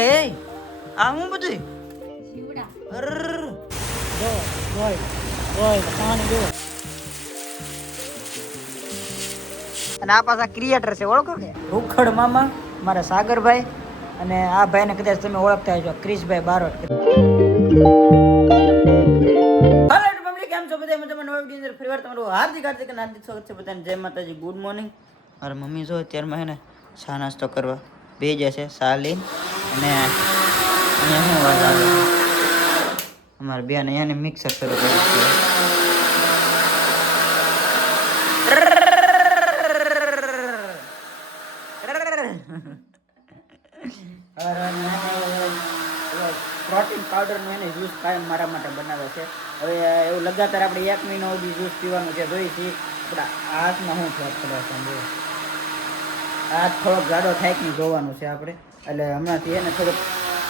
એ આ હું બધું જીવડા જો જોઈ જોઈ પાણી જો. અને આ પાછા ક્રિએટર છે, ઓળખો કે ભૂખડ મામા મારા સાગરભાઈ, અને આ ભાઈને કદાચ તમે ઓળખતા હશો, ક્રિશભાઈ બારોટ. હેલો પબ્લિક, કેમ છો બધા? મજામાં? નવા વિડિયો અંદર ફરીવાર તમારું હાર્દિક હાર્દિક સ્વાગત છે બધાને. જય માતાજી, ગુડ મોર્નિંગ. મારા મમ્મી જો અત્યારમાં હે ને ચા નાસ્તો કરવા બે જશે, ચા લઈને. અને અહીંયા શું વાત આવે, અમારા બેન અહીંયા મિક્સર શરૂ કર્યું છે. પ્રોટીન પાવડરનો એને જ્યુસ કાયમ મારા માટે બનાવે છે. હવે એવું લગાતાર આપણે 1 મહિનો સુધી જ્યુસ પીવાનું છે. જોઈ છીએ આપણા હાથમાં શું ફરક પડે છે. હાથ થોડોક જાડો થાય કે જોવાનું છે આપણે. એટલે હમણાંથી એને થોડુંક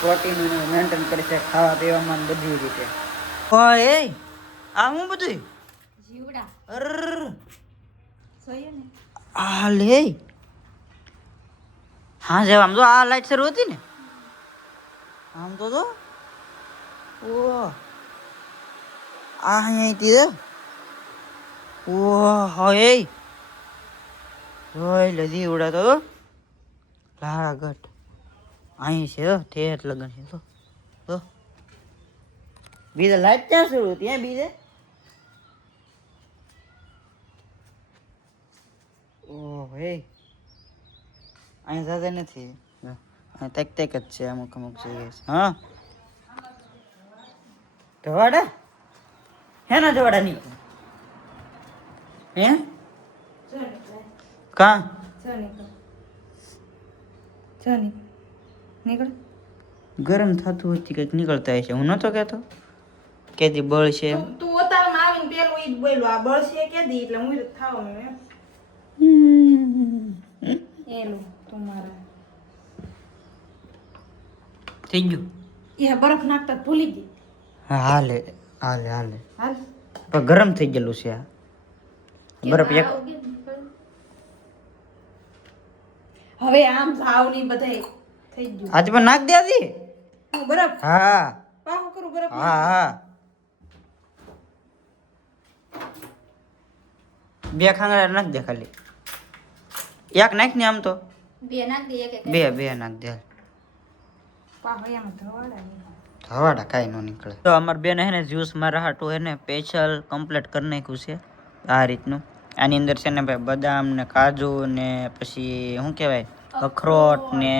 પ્રોટીન મેન્ટેન કરી છે, ખાવા પીવામાં બધી રીતે. એ આ હું બધું જીવડા અર જોઈએ ને આ લે હા જેમ આમ તો આ લાઈટ શરૂ હતી ને આમ તો ઓ આ અહીંયાથી ઓ હે રોય લધી ઉડાતો લાગટ અહીં છે ઠેઠ લગન છે. તો બીજે લાઈટ ક્યાં શરૂ હતી? ત્યાં બીજે ઓહ હે અહીં જાતે નથી, અહીં તેક તેક જ છે અમુક અમુક જગ્યાએ. હા ધવાડા હે ના ધવાડા નહીં હે કા નીકળ ગરમ થતું હોય કંઈક નીકળતા હશે. હું નતો કહેતો કેદી બળ છે એમ. તું ઓતારમાં આવીને પેલું ઈ જ બોલ્યો આ બળશે કે દી એટલે હું થાવાનું એમ એલું તમારા થઈ ગયું એ બરફ નાખતા ભૂલી ગઈ. હાલે હાલે હાલે હાલ પણ ગરમ થઈ ગયેલું છે આ બરફ. એક હવે આમ જાવ ની બધાય થઈ ગયું. આજે પણ નાખ દે આજી. હું બરફ હા પાહો કરું બરફ. હા હા બે ખાંગડા નાખ દે ખાલી. એક નાખ ને આમ તો બે નાખ દે એક બે બે નાખ દે. પાહો એમ ધવાડા ની ધવાડા કાંઈ ન નીકળે. તો અમાર બેન હે ને જ્યુસ મારા હાટું હે ને સ્પેશિયલ કમ્પ્લીટ કરી નાખ્યું છે આ રીતનું. આની અંદર છે ને ભાઈ બદામ ને કાજુ ને પછી શું કહેવાય અખરોટ ને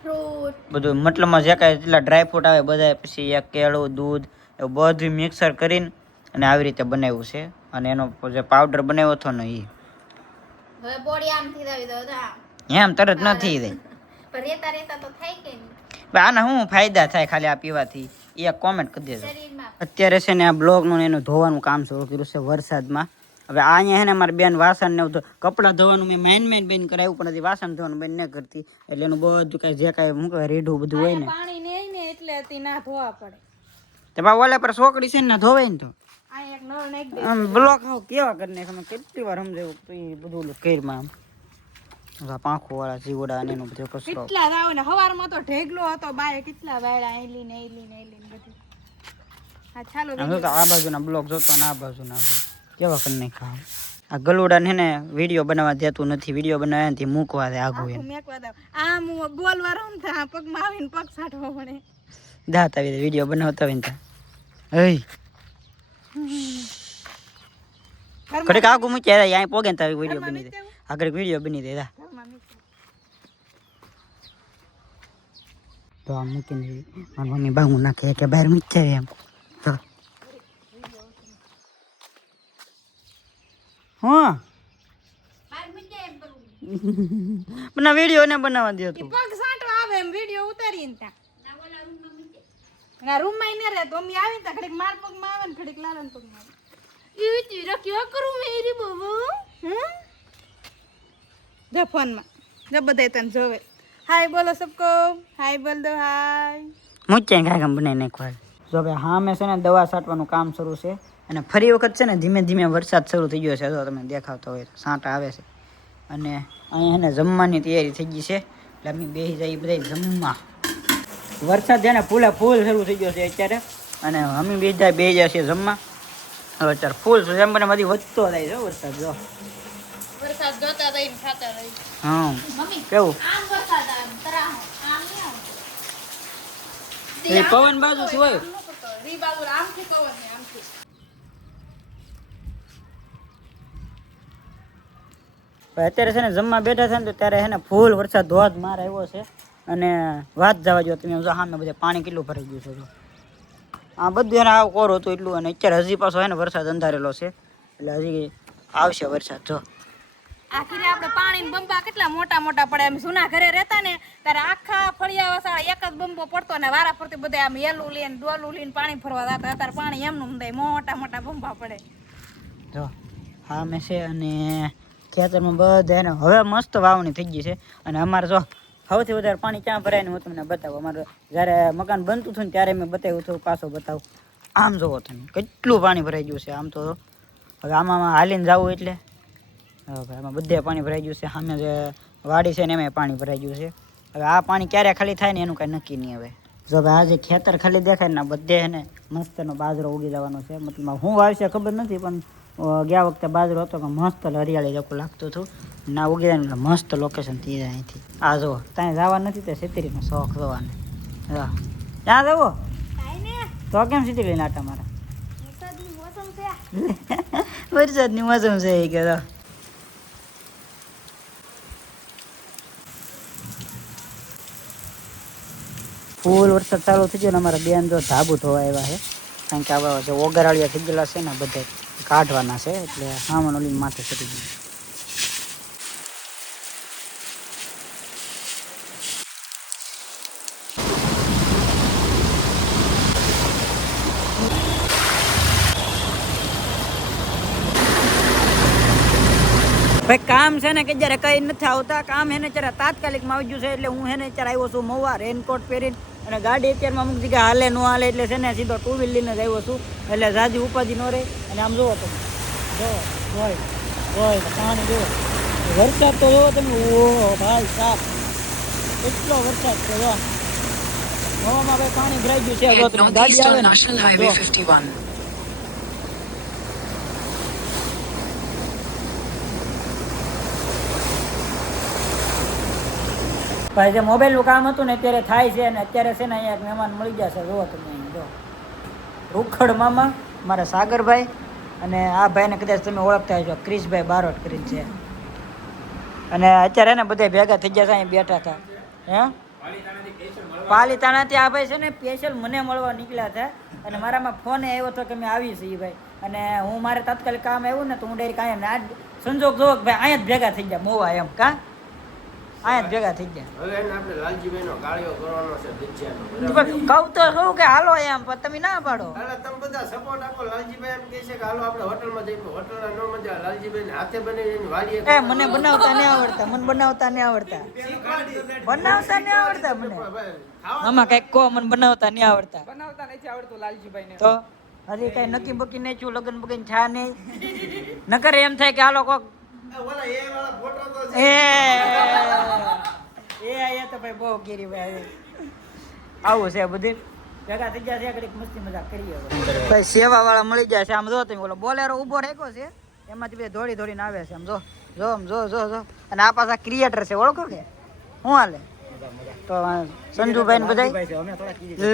ફ્રૂટ બધું, મતલબમાં જે કાંઈ જેટલા ડ્રાય ફ્રૂટ આવે બધા, પછી એક કેળું દૂધ એવું બધું મિક્સર કરીને અને આવી રીતે બનાવ્યું છે. અને એનો જે પાવડર બનાવ્યો હતો ને એ હવે બોડી આમ થી દાવી દો તા એમ તરત નથી દે. પર રેતા રેતા તો થાય કે નહીં આના શું ફાયદા થાય ખાલી આ પીવાથી એ એક કોમેન્ટ કરી દેજો. શરીરમાં અત્યારે છે ને આ બ્લોગનું એનું ધોવાનું કામ શરૂ કર્યું છે વરસાદમાં. હવે આ અહીંયા છે ને મારી બેન વાસણ ને કપડાં ધોવાનું મેં માઇન બેન કરાવ્યું, પણ હજી વાસણ ધોવાનું બેન ન કરતી. એટલે એનું બધું કાંઈ જે કાંઈ મૂકે રેઢું બધું હોય ને પાણી ને ને એટલે અતિ ના ધોવા પડે. તો બા ઓલે પર છોકરી છે ને ધોવાય ને તો આ એક નળ નાખ દે આમ બ્લોક આવ કેવા કરીને તમે કેટલી વાર સમજાવ્યું તો એ બધું ઓલું કઈરમાં આમ પાંખો વાળા જીવડા અને એનું બધું કચરો. કેટલા દાવ ને હવારમાં તો ઢેગલો હતો બાય કેટલા વાયડા એલી ને બધું. હા ચાલો આમ તો આ બાજુના બ્લોક જોતો ને આ બાજુના કેવા કરી નાખ્યા. આ ગલુડા ને વિડીયો બનાવવા દેતું નથી, વિડીયો બનાવ્યા ને મૂકવા દે આગું એને મેકવા દઉં. આમ બોલ વાળો થા પગમાં આવીને પગ સાટવો પડે. દાંત આવી વિડીયો બનાવતા હોય ને ત્યાં ઘડીક આગું મૂક્યા અહીંયા પોગે ને તારી વિડીયો બની દે. આગળ વિડીયો બની દે દા તો આ મૂકીને મારી મમ્મી બાંગું નાખે કે બહાર મૂકી એમ. તો હા પણ વિડીયો ને બનાવવા દે તું. પગ સાટવા આવે એમ વિડીયો ઉતારીને તા ના રૂમ માં ને રે તો મી આવી તા ઘડીક માર પગ માં આવે ને ઘડીક લાલન પગ માં આવે. ઈ તીરા ક્યાં કરું મેરી બાબા જા ફોન માં જા બધાય તને જોવે. હાય બોલો સબકો, હાય બોલ દો હાય. મૂક્યા કાંઈ બનાવી નાખવા. જો ભાઈ હા મેં છે ને દવા છાંટવાનું કામ શરૂ છે. અને ફરી વખત છે ને ધીમે ધીમે વરસાદ શરૂ થઈ ગયો છે. જો તમે દેખાતો હોય તો છાંટા આવે છે. અને અહીંયા એને જમવાની તૈયારી થઈ ગઈ છે એટલે અમે બેસી જઈએ બધા જમવા. વરસાદ છે ને ફૂલે ફૂલ શરૂ થઈ ગયો છે અત્યારે અને અમે બીજા બે જશે જમવા હવે અત્યારે ફૂલ જમવાને બધી વધતો જાય છે વરસાદ જો વરસાદ જોતા રહી ને ખાતા રહી હા મમ્મી કેવું આમ વરસાદ આમ તરાહ આમ નહીં આવતો એ પવન બાજુ શું હોય આમ નતો તો રી બાજુ આમથી પવન ને આમથી અત્યારે છે ને જમવા બેઠા છે ને તો ત્યારે છે ને ફૂલ વરસાદ ધોધમાર આવ્યો છે અને વાત જવા જો તમે જો સામે બધે પાણી કેટલું ભરાઈ ગયું છે જો આ બધું એને આવ કોરું હતું એટલું અને અત્યારે હજી પાછો છે ને વરસાદ અંધારેલો છે એટલે હજી આવશે વરસાદ જો આખીરે આપણે પાણી બંબા કેટલા મોટા મોટા પડે એમ જૂના ઘરે રહેતા ને ત્યારે આખા ફળિયા વસાળા એક જ બંબો પડતો ને વારા ફરતી બધા આમ યેલું લઈને ડોલું લઈને પાણી ફરવા જતા અત્યારે પાણી એમનું થાય મોટા મોટા બંબા પડે જો હા મેં છે અને ખેતરમાં બધા એને હવે મસ્ત વાવણી થઈ ગઈ છે અને અમારે જો સૌથી વધારે પાણી ક્યાં ભરાય ને હું તમને બતાવું અમારે જ્યારે મકાન બનતું હતું ને ત્યારે મેં બતાવ્યું હતું પાછો બતાવું આમ જોવો તમે કેટલું પાણી ભરાઈ ગયું છે આમ તો હવે આમાં હાલીને જવું એટલે હવે ભાઈ આમાં બધે પાણી ભરાઈ ગયું છે સામે જે વાડી છે ને એમાં પાણી ભરાઈ ગયું છે હવે આ પાણી ક્યારે ખાલી થાય ને એનું કાંઈ નક્કી નહીં હવે જો ભાઈ આ જે ખેતર ખાલી દેખાય ને બધે એને મસ્તનો બાજરો ઉગી જવાનો છે મતલબ હું વાવશે ખબર નથી પણ ગયા વખતે બાજરો હતો કે મસ્ત હરિયાળી જેવું લાગતું હતું ના ઉગી જાય ને મસ્ત લોકેશન થઈ જાય અહીંથી આ જો ત્યાં જવા નથી તે સિતરીનો શોખ જોવાને હા ત્યાં જવો કાઈ ને તો કેમ સિતરી નાટા મારા વરસાદની મોસમ છે વરસાદની મોસમ છે એ કે ફૂલ વરસાદ ચાલુ થઈ ગયો ને અમારા બેન જો ધાબુ ધોવા આવ્યા છે કારણ કે આવા જે ઓગરાળિયા થઈ ગયેલા છે ને બધે કાઢવાના છે એટલે સામાન ઓલી માથે ચડી ગયું ભાઈ કામ છે ને કે જ્યારે કઈ નથી આવતા કામ એને ત્યારે તાત્કાલિકમાં આવી ગયું છે એટલે હું એને ત્યારે આવ્યો છું મવા રેનકોટ પહેરીને અને ગાડી અત્યારમાં અમુક જગ્યાએ હાલે ન હાલે એટલે છે ને સીધો ટુ વ્હીલ લઈને જ આવ્યો છું એટલે જાજી ઉપાધિ ન રહે અને આમ જુઓ તમે જો હોય પાણી જુઓ વરસાદ તો જુઓ તમે ઓહો ભાઈ સાફ એટલો વરસાદ છે જો હવામાં ભાઈ પાણી ભરાઈ ગયું છે જો તમે ગાડી આવે ને National Highway 51. ભાઈ જે મોબાઈલનું કામ હતું ને અત્યારે થાય છે અને અત્યારે છે ને અહીંયા એક મહેમાન મળી જશે જુઓ તમે અહીં જો રૂખડ મામા મારા સાગરભાઈ અને આ ભાઈને કદાચ તમે ઓળખતા હશો ક્રિશભાઈ બારોટ કરીને છે અને અત્યારે ને બધા ભેગા થઈ ગયા છે અહીંયા બેઠા હતા હે પાલીતાણાથી આ ભાઈ છે ને સ્પેશિયલ મને મળવા નીકળ્યા હતા અને મારામાં ફોન આવ્યો હતો કે મેં આવી છીએ ભાઈ અને હું મારે તાત્કાલિક કામ આવ્યું ને તો હું ડાયરેક્ટ અહીંયા આજ સંજોગ જોવો કે ભાઈ અહીંયા જ ભેગા થઈ ગયા મોવા એમ કા અહીંયા જ ભેગા થઈ ગયા હવે એને આપણે લાલજીભાઈનો ગાળિયો કરવાનો છે ભજીયાનો. કહું તો શું કે હાલો એમ પણ તમે ના પાડો એટલે તમે બધા સપોર્ટ આપો. લાલજીભાઈ એમ કહે છે કે હાલો આપણે હોટલમાં જઈએ. હોટલના ન મજા આવે. લાલજીભાઈને હાથે બનાવીને વાડીએ એ મને બનાવતા નહીં આવડતા મને બનાવતા નહીં આવડતા બનાવતા નહીં આવડતા મને આમાં કઈક કહો મને બનાવતા નહીં આવડતા બનાવતા નથી આવડતું લાલજીભાઈને તો હજી કઈ નક્કી બકી નહીં છું લગ્ન બગન છા નહીં નકર એમ થાય કે હાલો કોક ઓલા એ વાળા ફોટો તો એ આયા તો ભાઈ બહુ ગીરી ભાઈ આવું છે બધું ભેગા થઈ ગયા છે કડીક મસ્તી મજાક કરીએ ભાઈ સેવા વાળા મળી જાય છે આમ જો તમે ઓલો બોલેરો ઊભો રાખ્યો છે એમાંથી બે દોડી દોડીને આવે છે આમ જો જો આમ જો જો જો અને આ પાછા ક્રિએટર છે ઓળખો કે શું હાલે તો સંજુભાઈ ને બધા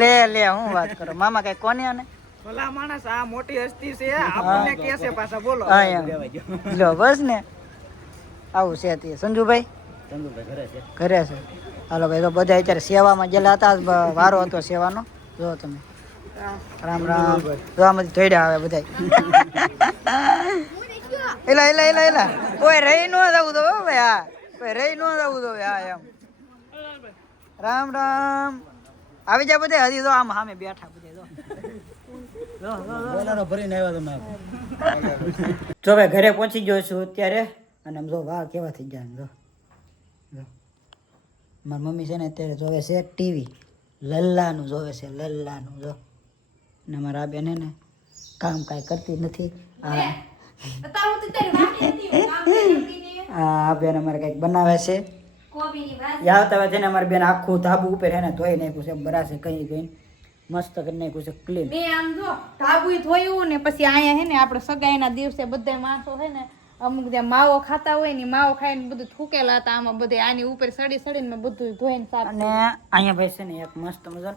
લે લે હું વાત કરો મામા કઈ કોને આને ભલા માણસ આ મોટી હસ્તી છે આપણને કે છે પાછા બોલો હા એમ લો બસ ને આવું છે તે સંજુભાઈ ઘરે છે હાલો ભાઈ તો બધા અત્યારે સેવામાં ગયેલા હતા વારો હતો સેવાનો જો તમે રામ રામ જો આમાંથી ધોઈડા આવે બધા એલા એલા એલા એલા કોઈ રહી ન જવું તો ભાઈ હા કોઈ રહી ન જવું તો હા એમ રામ રામ આવી જાય બધે હજી તો આમ સામે બેઠા બધે જો ભાઈ ઘરે પહોંચી ગયો છું અત્યારે અને આમ જો વાહ કેવા થઈ ગયા જો મારી મમ્મી છે ને અત્યારે જોવે છે ટીવી લલ્લાનું જોવે છે લલ્લાનું જો ને મારા બેન ને કામ કાંઈ કરતી નથી આ બેન અમારે કંઈક બનાવે છે કોબીની ભાજી યા આવતા છે ને અમારી બેન આખું ધાબુ ઉપર હે ને ધોઈ નાખ્યું છે બરાસે કઈ કઈ મસ્ત કરી નાખ્યું છે ક્લીન. મેં આમ જો ધાબુય ધોયું ને પછી અહીંયા હે ને આપણે સગાઈના દિવસે બધા માણસો હે ને અમુક જે માવો ખાતા હોય ને માવો ખાઈને બધું થૂકેલા હતા આમાં બધે આની ઉપર સડી સડીને મેં બધું ધોઈને સાફ અને અહીંયા ભાઈ છે ને એક મસ્ત મજા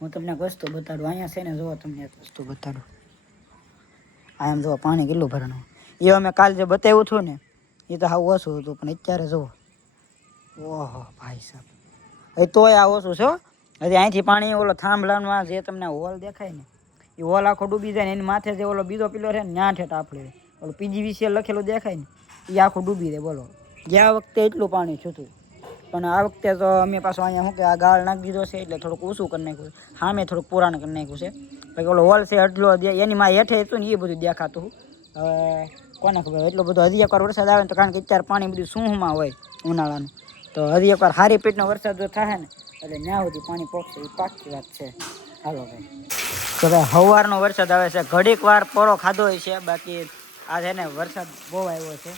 હું તમને એક વસ્તુ બતાડું. અહીંયા છે ને જુઓ તમને એક વસ્તુ બતાડું. આમ જુઓ પાણી કેટલું ભરવાનું. એ અમે કાલ જે બતાવ્યું હતું ને એ તો હાવ ઓછું હતું પણ અત્યારે જુઓ ઓહો ભાઈ સાહેબ હવે તોય આ ઓછું છે હો. હજી અહીંથી પાણી ઓલો થાંભલાનો આ જે તમને હોલ દેખાય ને એ હોલ આખો ડૂબી જાય ને એની માથે જે ઓલો બીજો પિલો છે ને ત્યાં ઠેઠ આપણે ઓલો PGVCL લખેલું દેખાય ને એ આખું ડૂબી જાય બોલો. ગયા વખતે એટલું પાણી છૂટું પણ આ વખતે તો અમે પાછું અહીંયા શું કે આ ગાળ નાખી દીધો છે એટલે થોડુંક ઓછું કરી નાખ્યું છે. સામે થોડુંક પુરાણ કરી નાખ્યું છે. પછી ઓલો હોલ છે અડલો એની માં હેઠે હતું ને એ બધું દેખાતું. હવે કોને ખબર એટલો બધો હજી એકવાર વરસાદ આવે ને તો કારણ કે અત્યારે પાણી બધું સૂંહમાં હોય ઉનાળાનું તો હજી એકવાર સારી પેટનો વરસાદ જો થાય ને એટલે ત્યાં સુધી પાણી પહોંચશે એ પાકી વાત છે. હાલો ભાઈ તો ભાઈ સવારનો વરસાદ આવે છે ઘડીક વાર પોરો ખાધો હોય છે બાકી આ છે ને વરસાદ બહુ આવ્યો છે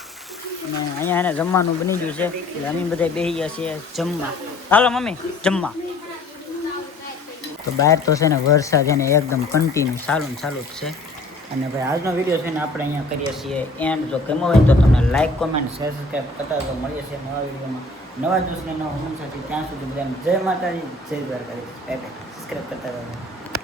અને અહીંયા એને જમવાનું બની ગયું છે એટલે અમે બધા બેસી ગયા છીએ જમવા. હાલો મમ્મી જમવા. તો બહાર તો છે ને વરસાદ એને એકદમ કન્ટિન્યુ ચાલુ જ છે અને ભાઈ આજનો વિડીયો છે ને આપણે અહીંયા કરીએ છીએ એન્ડ. જો ગમ્યો હોય તો તમને લાઈક કોમેન્ટ શેર સબસ્ક્રાઈબ કરતા તો મળીએ છીએ નવા વિડીયોમાં નવા દોસ્તને નવા હું સાથે. ત્યાં સુધી બધાને જય માતાજી જય દ્વારકાધીશ. સબસ્ક્રાઈબ કરતા રહો.